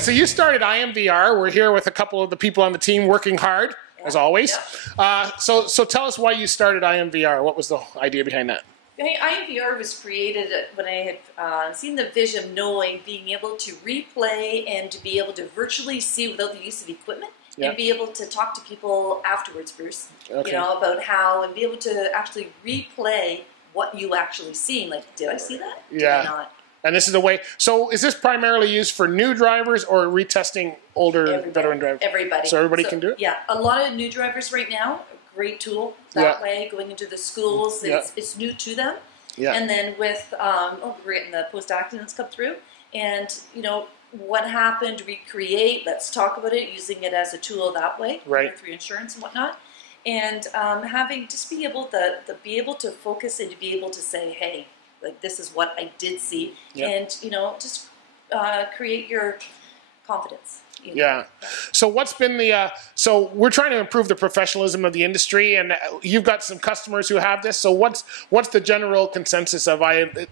good. So you started IMVR. We're here with a couple of the people on the team working hard, as always. So tell us why you started IMVR. What was the idea behind that? IMVR was created when I had seen the vision, knowing being able to replay and to be able to virtually see without the use of equipment, and be able to talk to people afterwards, Bruce. You know, about how, and be able to actually replay what you actually seen. Like, did I see that? Did I not? And this is the way. So is this primarily used for new drivers or retesting older veteran drivers? Everybody. So everybody can do it? Yeah. A lot of new drivers right now, great tool that way, going into the schools. It's new to them. And then with, we're getting the post-accidents come through. And, you know, what happened, recreate, let's talk about it, using it as a tool that way. Through insurance and whatnot. And having just be able to focus and to be able to say, hey, like, this is what I did see, and, you know, just create your confidence. You know? So what's been the, so we're trying to improve the professionalism of the industry, and you've got some customers who have this, so what's the general consensus of,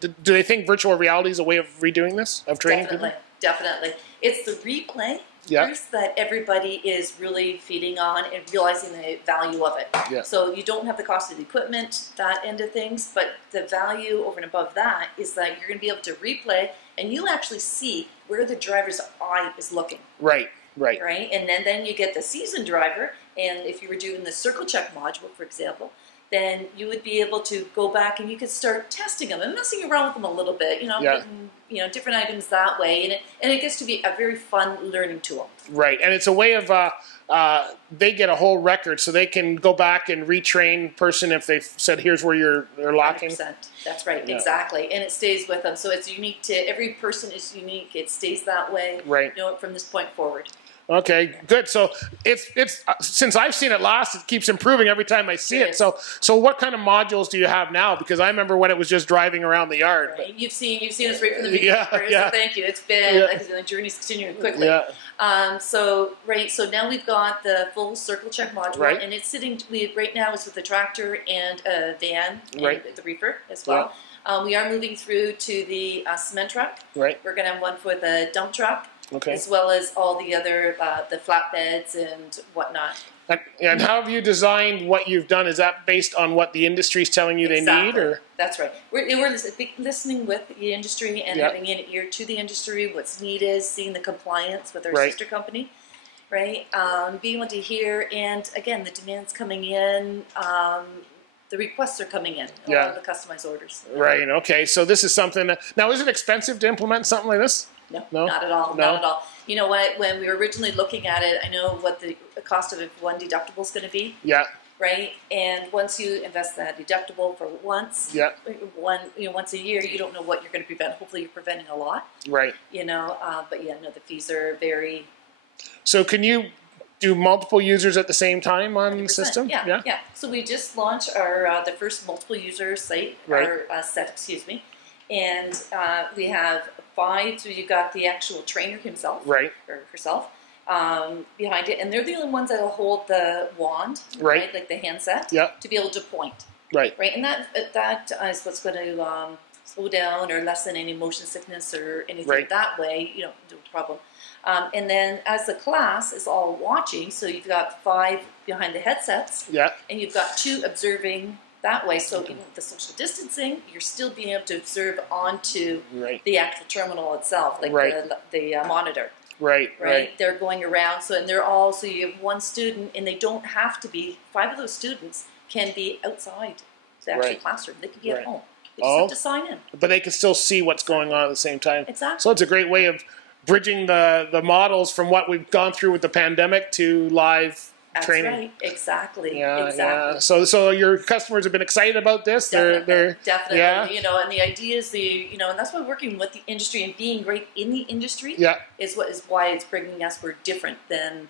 do they think virtual reality is a way of redoing this, of training people? Definitely. It's the replay, Bruce, that everybody is really feeding on and realizing the value of it. So you don't have the cost of the equipment, that end of things, but the value over and above that is that you're going to be able to replay, and you actually see where the driver's eye is looking. Right? And then you get the seasoned driver, and if you were doing the circle check module, for example, then you would be able to go back and you could start testing them and messing around with them a little bit, you know, getting, you know, different items that way, and it gets to be a very fun learning tool. And it's a way of they get a whole record, so they can go back and retrain person if they've said, here's where you're locking. 100%. That's right, exactly, and it stays with them. So it's unique to every person. Is unique. It stays that way. You know, from this point forward. Okay, good. So it's since I've seen it last, it keeps improving every time I see it. So what kind of modules do you have now? Because I remember when it was just driving around the yard. But... You've seen us right from the beginning. So thank you. It's been the journey's continuing quickly. So now we've got the full circle check module, and it's sitting. Right now it's with the tractor and a van, and the reefer as well. We are moving through to the cement truck. We're going to have one for the dump truck. As well as all the other, the flatbeds and whatnot. And how have you designed what you've done? Is that based on what the industry is telling you they need? Or? That's right. We're listening with the industry and having an ear to the industry, what's needed, seeing the compliance with our sister company, being able to hear, and again, the demand's coming in, the requests are coming in, a lot of the customized orders. Okay. So this is something, now is it expensive to implement something like this? No, not at all. Not at all. You know what? When we were originally looking at it, I know what the cost of one deductible is going to be. And once you invest that deductible for once, once a year, you don't know what you're going to prevent. Hopefully, you're preventing a lot. You know, but the fees are very. So can you do multiple users at the same time on the system? Yeah. So we just launched our the first multiple user site, our set, excuse me, and we have 5. So you've got the actual trainer himself, or herself, behind it, and they're the only ones that will hold the wand, like the handset, to be able to point, and that is what's going to slow down or lessen any motion sickness or anything that way. You know, no problem. And then as the class is all watching, so you've got 5 behind the headsets, and you've got 2 observing that way. So even with the social distancing, you're still being able to observe onto the actual terminal itself, like the monitor. They're going around, so and they're all, so you have 1 student, and they don't have to be, 5 of those students can be outside the actual classroom. They can be at home. They just have to sign in. But they can still see what's going on at the same time. So it's a great way of bridging the models from what we've gone through with the pandemic to live training. Exactly. So your customers have been excited about this. Definitely. You know, and the idea is and that's why working with the industry and being great in the industry is why it's bringing us. We're different than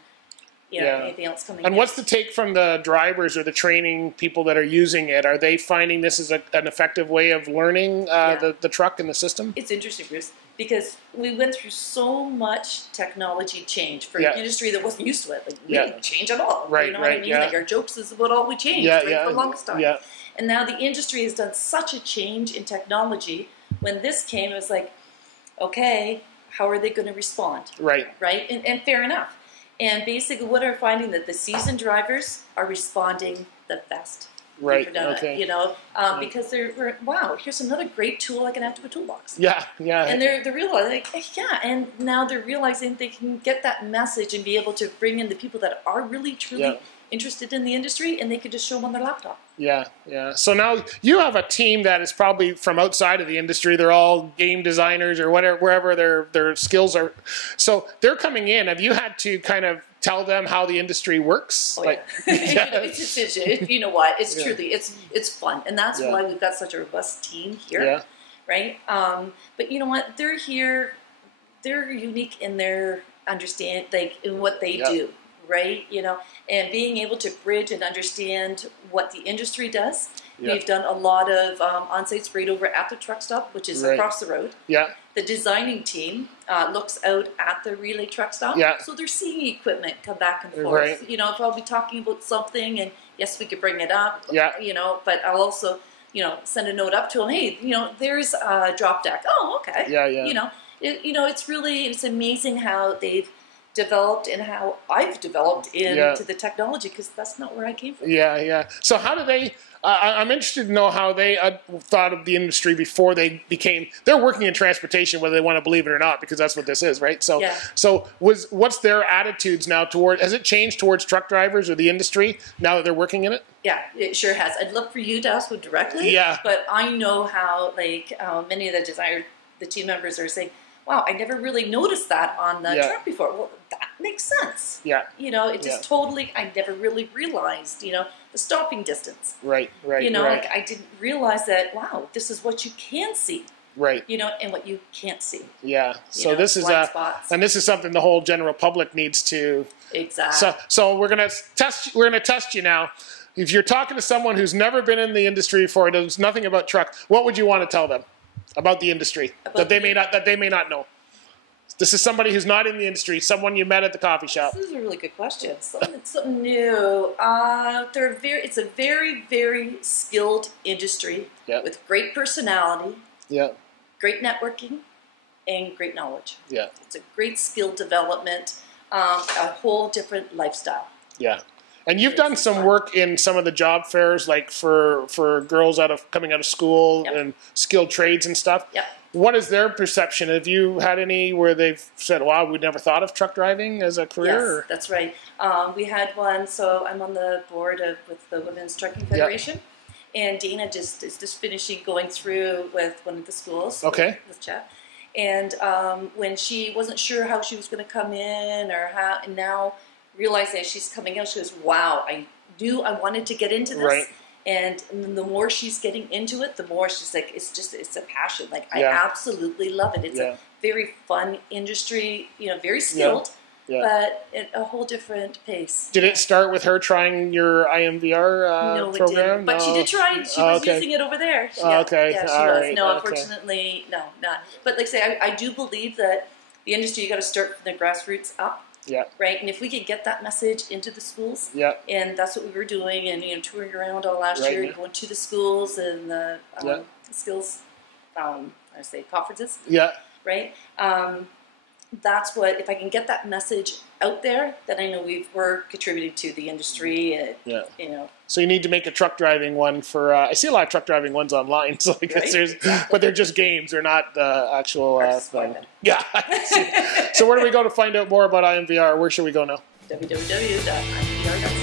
anything else coming. And what's the take from the drivers or the training people that are using it? Are they finding this is an effective way of learning the truck and the system? It's interesting, Bruce, because we went through so much technology change for an industry that wasn't used to it. Like, we didn't change at all. You know what I mean? Like, our jokes is about all we changed for the longest time. And now the industry has done such a change in technology. When this came, it was like, okay, how are they going to respond? Right. Right? And fair enough. And basically what we're finding that the seasoned drivers are responding the best. Right. Okay. You know, because they're wow, here's another great tool I can add to a toolbox. Yeah. Yeah. And they're realizing, like, yeah, and now they're realizing they can get that message and be able to bring in the people that are really truly interested in the industry, and they can just show them on their laptop. Yeah, yeah. So now you have a team that is probably from outside of the industry. They're all game designers or whatever, wherever their skills are. So they're coming in. Have you had to kind of tell them how the industry works? Oh, like, yeah. You know what? It's truly, it's fun. And that's why we've got such a robust team here, right? But you know what? They're here, they're unique in their understand, like in what they do. Right, you know, and being able to bridge and understand what the industry does. We've done a lot of on-sites right over at the truck stop, which is across the road. Yeah. The designing team looks out at the relay truck stop. Yeah. So they're seeing equipment come back and forth. Right. You know, if I'll be talking about something, and yes, we could bring it up. Yeah. You know, but I'll also, you know, send a note up to them. Hey, you know, there's a drop deck. Oh, okay. Yeah, yeah. You know, it's amazing how they've developed and how I've developed into the technology, because that's not where I came from. Yeah, yeah. So how do they, I'm interested to know how they thought of the industry before they became, they're working in transportation whether they want to believe it or not, because that's what this is, right? So so what's their attitudes now toward, has it changed towards truck drivers or the industry now that they're working in it? Yeah, it sure has. I'd love for you to ask them directly, but I know how, like, many of the team members are saying, wow, I never really noticed that on the truck before. Well, that makes sense. Yeah. You know, it just totally, I never really realized, you know, the stopping distance. Right, right, you know, like I didn't realize that, wow, this is what you can see. Right. You know, and what you can't see. Yeah. So this is and this is something the whole general public needs to. Exactly. So we're going to test you now. If you're talking to someone who's never been in the industry before, knows nothing about truck, what would you want to tell them about the industry that they may not know? This is somebody who's not in the industry, someone you met at the coffee shop. This is a really good question. Something new. It's a very, very skilled industry with great personality, great networking, and great knowledge. Yeah. It's a great skill development, a whole different lifestyle. Yeah. And you've done some work in some of the job fairs, like for girls coming out of school and skilled trades and stuff. Yep. What is their perception? Have you had any where they've said, wow, we never thought of truck driving as a career? Yes, that's right. We had one, so I'm on the board with the Women's Trucking Federation. And Dana is just finishing going through with one of the schools with Chet. And when she wasn't sure how she was going to come in or how, and now realizing she's coming out, she goes, wow, I knew I wanted to get into this. Right. And the more she's getting into it, the more she's like, it's a passion. Like, I absolutely love it. It's a very fun industry, you know, very skilled, but at a whole different pace. Did it start with her trying your IMVR program? It didn't. But she did try. She was using it over there. Yeah, she was. Right. No, unfortunately, no, not. But like I say, I do believe that the industry, you got to start from the grassroots up. Yeah. Right, and if we could get that message into the schools, and that's what we were doing, and touring around all last year, going to the schools and the skills, conferences. Yeah. Right. That's what, if I can get that message out there, then I know we're contributing to the industry. And, you know. So you need to make a truck driving one for. I see a lot of truck driving ones online. So I guess but they're just games. They're not the actual thing. Yeah. So where do we go to find out more about IMVR? Where should we go now? www.imvr.ca.